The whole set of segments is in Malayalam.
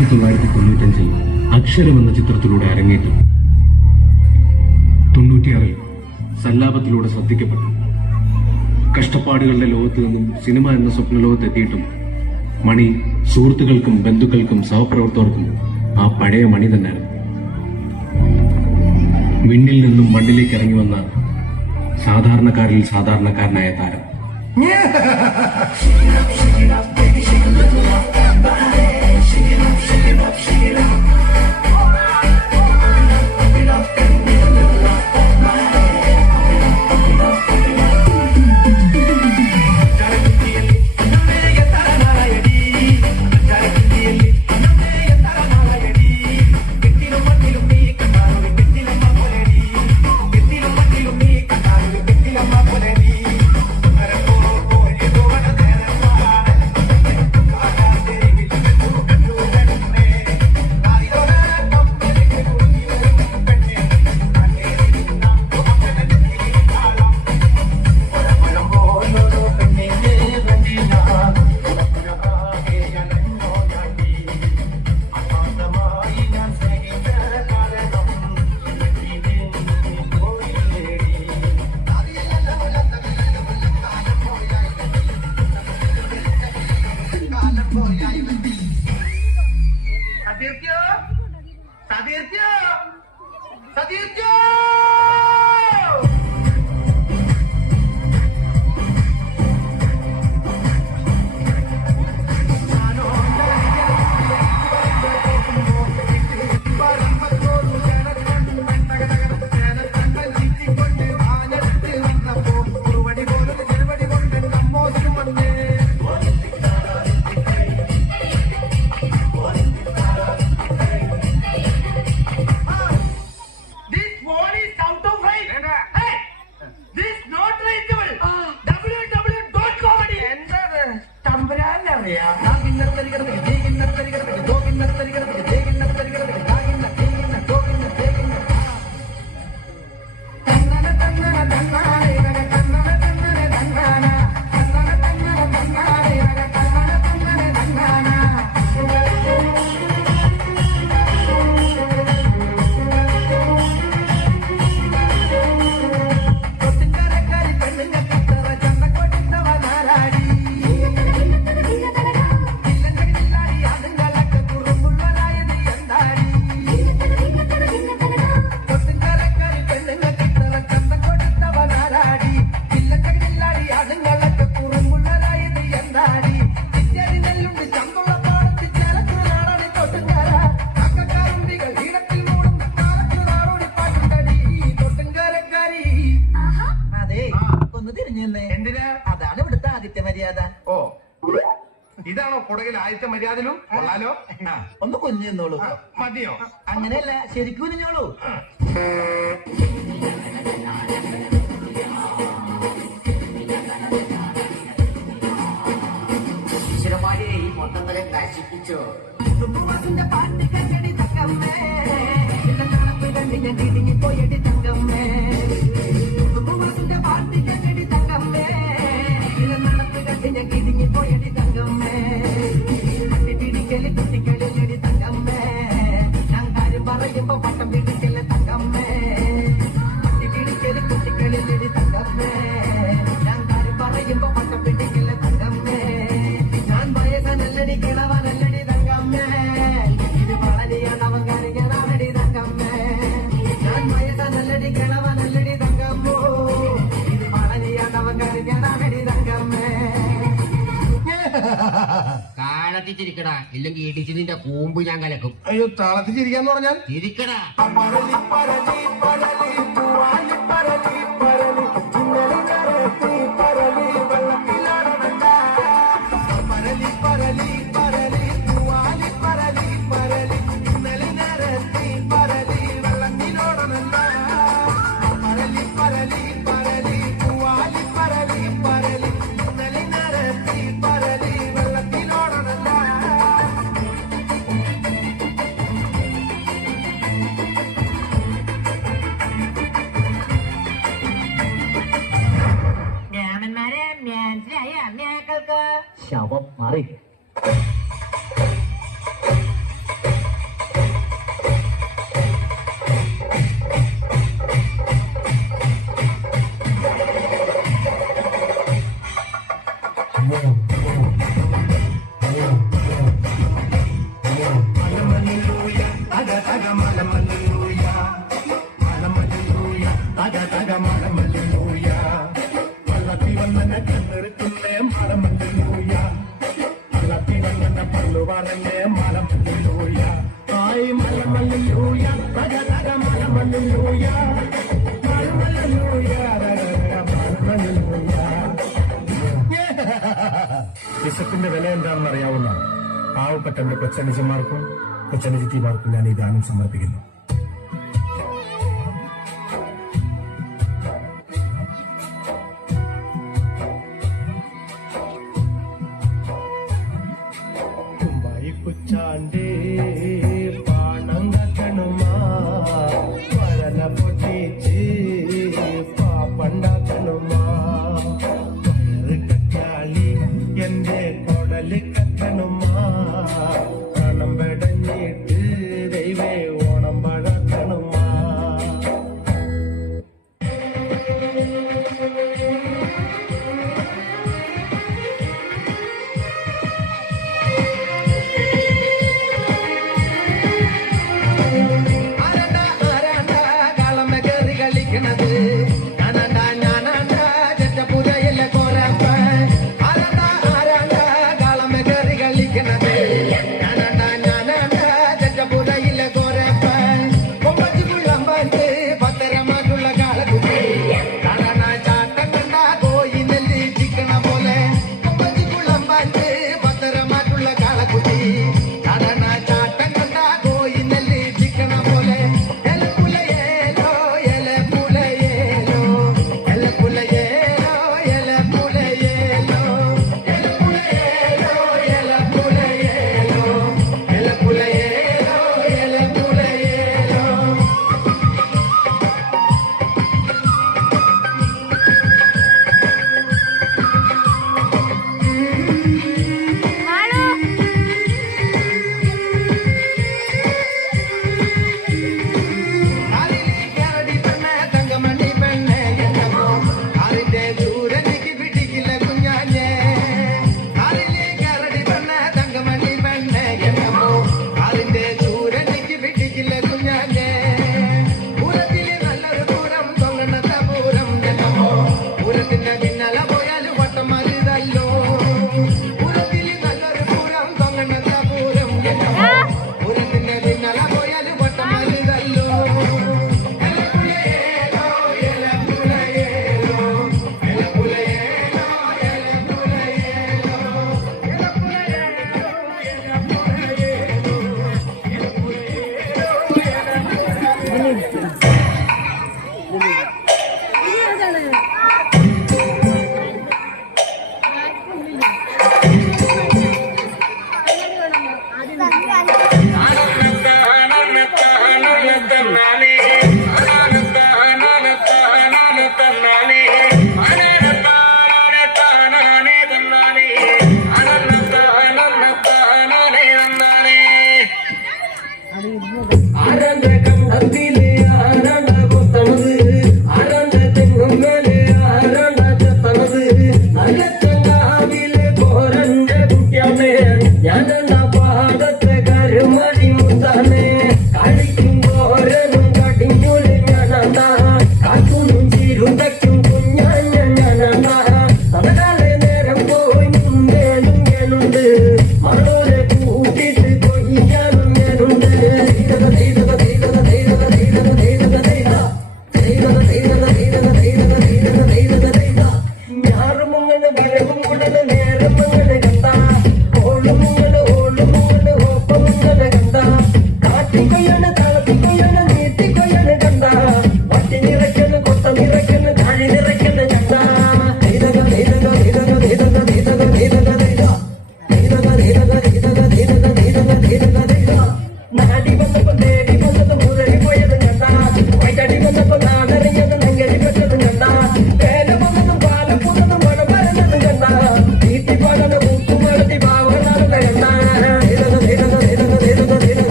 1995 അക്ഷരം എന്ന ചിത്രത്തിലൂടെ അരങ്ങേറ്റം. 96 സല്ലാപത്തിലൂടെ ശ്രദ്ധിക്കപ്പെട്ടു. കഷ്ടപ്പാടുകളുടെ ലോകത്ത് നിന്നും സിനിമ എന്ന സ്വപ്നലോകത്തെത്തിയിട്ടും മണി സുഹൃത്തുക്കൾക്കും ബന്ധുക്കൾക്കും സഹപ്രവർത്തകർക്കും ആ പഴയ മണി തന്നെയാണ്. വിണ്ണിൽ നിന്നും മണ്ണിലേക്ക് ഇറങ്ങി വന്ന സാധാരണക്കാരിൽ സാധാരണക്കാരനായ താരം. അതാണ് ഇവിടുത്തെ ആദിത്യ മര്യാദ. ഓ, ഇതാണോ കൊടകിൽ ആദിത്യ മര്യാദയിലും കൊള്ളാലോ? ഒന്ന് കുഞ്ഞിന്നോളൂ. മതിയോ? അങ്ങനെയല്ല, ശരിക്കും കുഞ്ഞോളൂ. ഈശ്വരന്മാരെ ഈ മൊത്തത്തിലെ നശിപ്പിച്ചോ. പാട്ട് കണ്ടടി തക്കമ്മേ, പോയടി തങ്കമ്മേ. പാട്ട് കണ്ടടി തങ്കമ്മേ, പോയടി തങ്കമ്മേ. പിടിക്കല് കുട്ടികളിലടി തങ്കമ്മേ, ഞാൻ കാര്യം പറയുമ്പോ പട്ടം പിടിക്കല് തങ്കമ്മേ. പിടിക്കല് കുട്ടികളിലടി തങ്കമ്മേ, ഞാൻ കാര്യം പറയുമ്പോ പട്ടം പിടിക്കല് തങ്കമ്മേ. ഞാൻ വയസ്സനല്ലടി കിളവനല്ലടി തങ്കമ്മേ, ഇത് വളരെയാണ് അവൻ കരുകനാണടി തങ്കമ്മേ. ഞാൻ വയസ്സനല്ലടി കിളവനല്ലടി തങ്കമ്മോ, ഇത് വളരെയാണ് അവൻ കരുകനാണടി തങ്കമ്മേ. താളത്തിൽ ചിരിക്കടാ, ഇല്ലെങ്കിൽ ഇടിച്ച് നിന്റെ കൂമ്പ് ഞാൻ കലക്കും. അയ്യോ, താളത്തിൽ ചിരിക്കാന്ന് പറഞ്ഞാൽ ചിരിക്കടാ. ശവം മാറി. പറഞ്ഞേ മലമല്ലിലൂയ ആയി മലമല്ലിലൂയ തക മലമല്ലിലൂയ മലമല്ലിലൂയ മലമല്ലിലൂയ. വിശപ്പിന്റെ വില എന്താണെന്ന് അറിയാവുന്ന പാവപ്പെട്ട എന്റെ കൊച്ചനുജന്മാർക്കും കൊച്ചനുജിത്തിമാർക്കും ഞാൻ ഈ ഗാനം സമർപ്പിക്കുന്നു. കുച്ചാണ്ടേ പാണം കത്തണുമാ പഴന പൊട്ടിച്ച് പാപ്പണ്ടാക്കണുമാ കറ്റാളി എന്റെ കൊടല് കത്തണുമാ പണം പെടഞ്ഞിട്ട് ദൈവേ ഓണം പഴക്കണുമാ.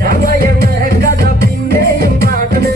രാമായണ കഥ പിന്നെയും പാടണ്